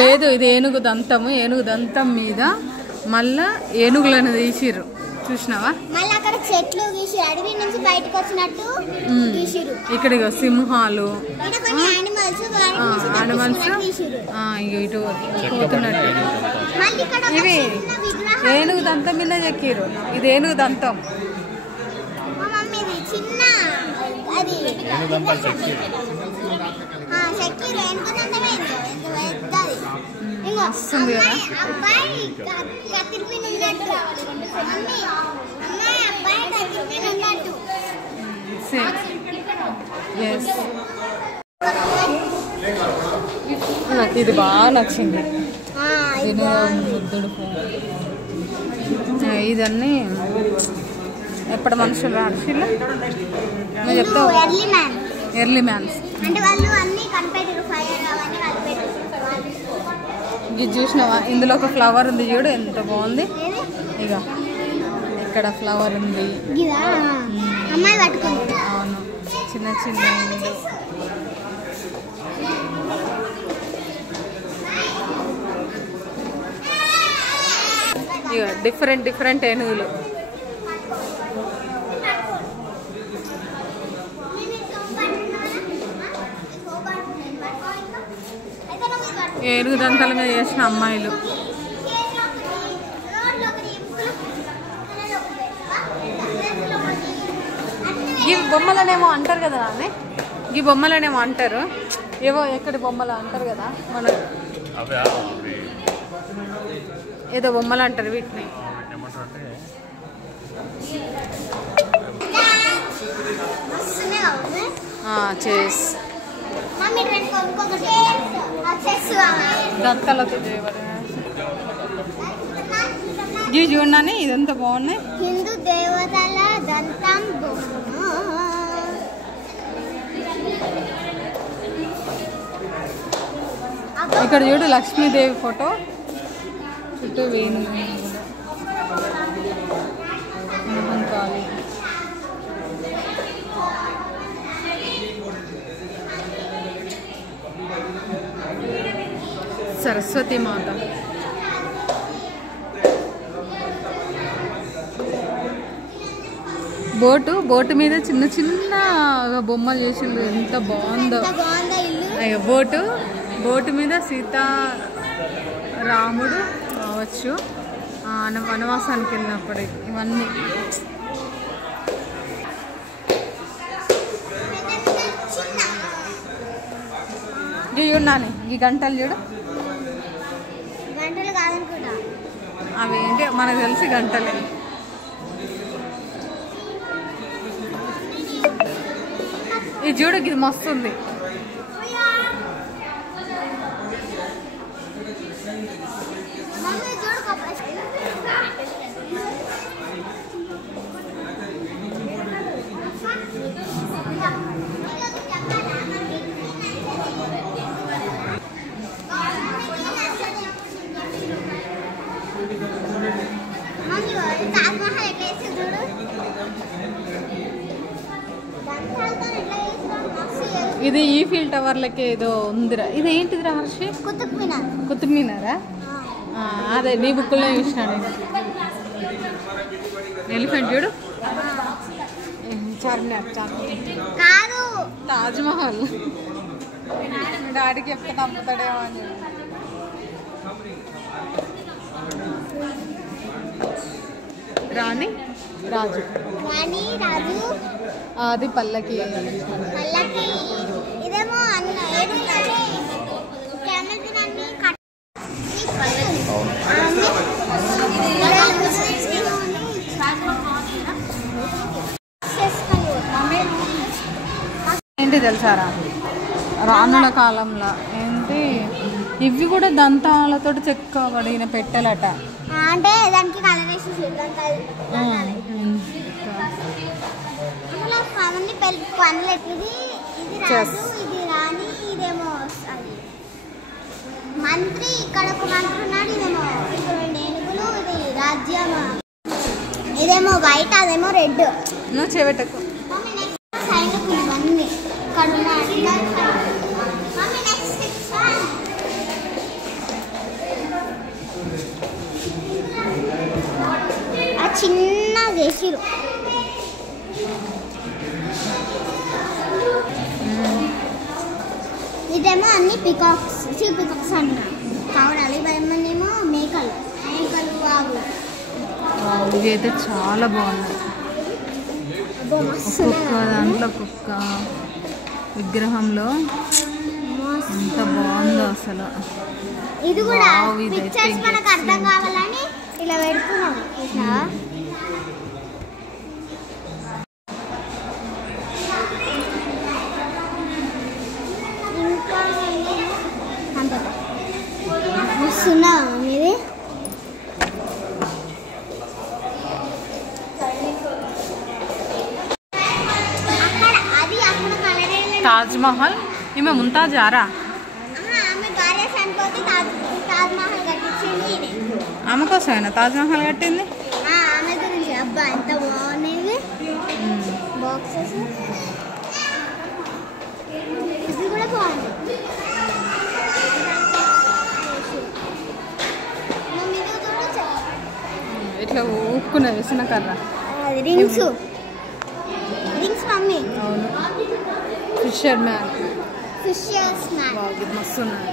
లేదు, ఇది ఏనుగు దంతము. ఏనుగు దంతం మీద మళ్ళా ఏనుగులను తీసిర్రు, చూసినావా? మళ్ళీ అక్కడ చెట్లు గీసి అడవి నుంచి బయటకు వచ్చినట్టు గీసిరు. ఇక్కడ సింహాలు, యానిమల్స్ ఇటు పోతున్నట్టు. ఇవి ఏనుగు దంతం మీద చెక్కిరు. ఇది ఏనుగు దంతం. చిన్న అది నాకు ఇది బాగా నచ్చింది. బుద్ధుడు ఇదన్నీ ఎప్పటి మనుషులు రాక్షులు నేను చెప్తావు. ఎర్లీ మ్యాన్స్ ఇది చూసినావా? ఇందులో ఒక ఫ్లవర్ ఉంది చూడు, ఎంత బాగుంది. ఇక ఇక్కడ ఫ్లవర్ ఉంది. అవును, చిన్న చిన్న ఇక డిఫరెంట్ డిఫరెంట్ ఏనుగులు. ఏనుగు దంతాల మీద చేసిన అమ్మాయిలు. ఈ బొమ్మలనేమో అంటారు కదా నాన్న, ఈ బొమ్మలనేమో అంటారు, ఏవో ఎక్కడి బొమ్మలు అంటారు కదా మన, ఏదో బొమ్మలు అంటారు వీటిని. చేస్ దంతాలతో ఇవి చూడండి, ఇదంతా బాగున్నాయి. హిందూ దేవతల దంతం ఇక్కడ చూడు లక్ష్మీదేవి ఫోటో, చుట్టూ వేణు కాళీ. సరస్వతి మాత. బోటు మీద చిన్న చిన్న బొమ్మలు చేసిండు, ఎంత బాగుందో. బోటు మీద సీతా రాముడు కావచ్చు, వనవాసానికి వెళ్ళినప్పుడు. ఇవన్నీ చూడాలి. ఈ గంటలు చూడు, అవి ఏంటి మనకు తెలిసి గంటలే. ఇది చూడు, ఇది మస్తుంది. ఇది ఈఫిల్ టవర్ లెక్క ఏదో ఉందిరా. ఇది ఏంటిదిరా హర్షి? కుతుబ్ మినారా? అదే నీ బుక్కుల్లో చూసినాను. ఎలిఫెంట్ చూడు, చార్మినార్, తాజ్ మహల్. డాడీకి ఎప్పుడు నమ్ముతాడేమో అని చెప్పి. రాణి రాజు, అది పల్లకి. ఇదేమో ఏంటి తెలుసారా, రానుల కాలంలో ఏంటి ఇవి కూడా దంతాలతో చెక్కబడిన పెట్టెలట. అంటే దానికి కలర్ వేసి పనులు ఎట్లది. ఇది రాజు, ఇది రాణి, ఇదేమో మంత్రి. ఇక్కడ ఒక మంత్రి ఉన్నాడు, ఇదేమో రెండు ఏనుగులు, ఇది రాజ్యం. ఇదేమో వైట్, అదేమో రెడ్. నువ్వు చేపెట్టకు. సైనికులు ఇవన్నీ ఇక్కడ చేసిరు. ఇదేమో అన్ని పికాక్స్ అంటున్నా. కావడాలి భయమనేమో మేకలు వాగు. ఇవి అయితే చాలా బాగున్నాయి. ఒక్కొక్క దాంట్లో ఒక్కొక్క విగ్రహంలో ఎంత బాగుందో అసలు. ఇది కూడా పిక్చర్స్ మనకు అర్థం కావాలని ఇలా పెడుతున్నాం. ఇంకా వస్తున్నా మీది తాజ్ మహల్. ఈమె ముంతాజ్ ఆరా? ఆమె కోసమేనా తాజ్ మహల్ కట్టింది? ఆమె గురించి. అబ్బా ఎంత బాగున్నాయి బాక్సెస్. ఇది కూడా బాగుంది. ఇట్లా ఊక్కునే వేసిన కర్ర. Rings mummy. అవును. Fishers man. ఇది మస్తు ఉన్నాయి.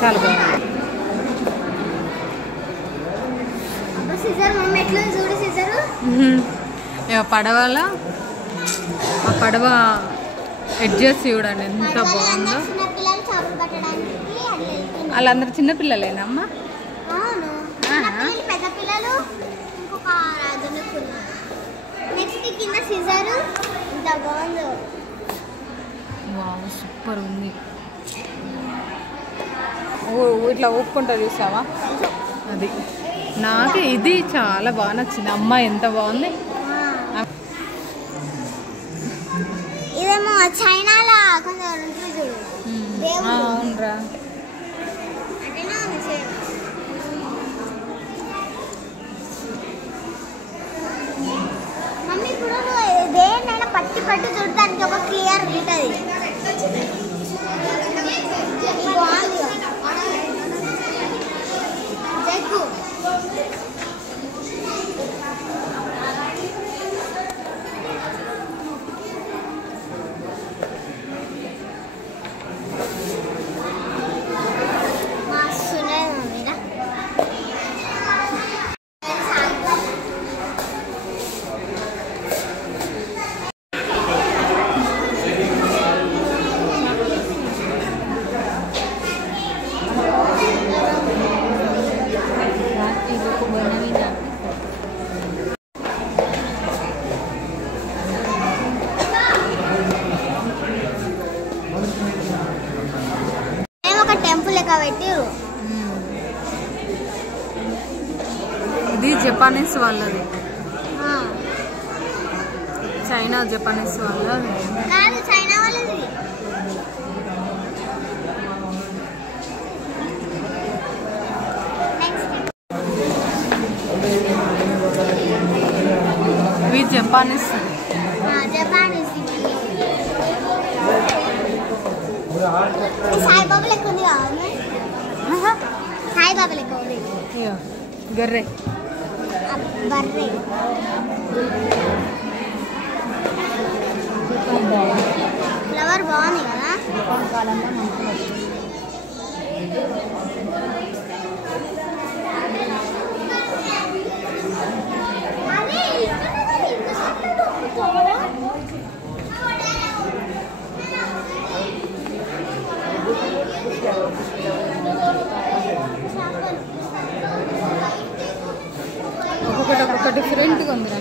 చాలా బాగుంది. సిజర్ మమ్మీ ఎట్లా చూడు సిజర్. పడవలో ఆ పడవ ఎడ్జెస్ చూడండి ఎంత బాగుందో. వాళ్ళందరూ చిన్నపిల్లలేనా అమ్మ? పెద్ద పిల్లలు. ఇంకొక నెక్స్ట్ కింద సిజర్. ఎంత బాగుందో. వావ్ సూపర్ ఉంది. ఇట్లా ఊపుకుంటా చూసావా? అది నాకు ఇది చాలా బాగా నచ్చింది. అమ్మ ఎంత బాగుంది. ఇదేమో చైనాలో కొంచెం అవునరా. మమ్మీ ఇప్పుడు దేన్నైనా పట్టి చూడటానికి ఒక క్లియర్ ఉంటుంది. టెంపుల్ లెక్క పెట్టిరు. ఇది జపానీస్ వాళ్ళది. చైనా జపానీస్ వాళ్ళది కాదు, చైనా వాళ్ళది. ఇవి జపానీస్. సాయిబాబా లెక్క ఉంది కావాలి. సాయిబాబా లెక్క ఉంది. గర్రె బర్రె. ఫ్లవర్ బాగుంది కదా. ఒక్కొక్కటి డిఫరెంట్గా ఉందిరా.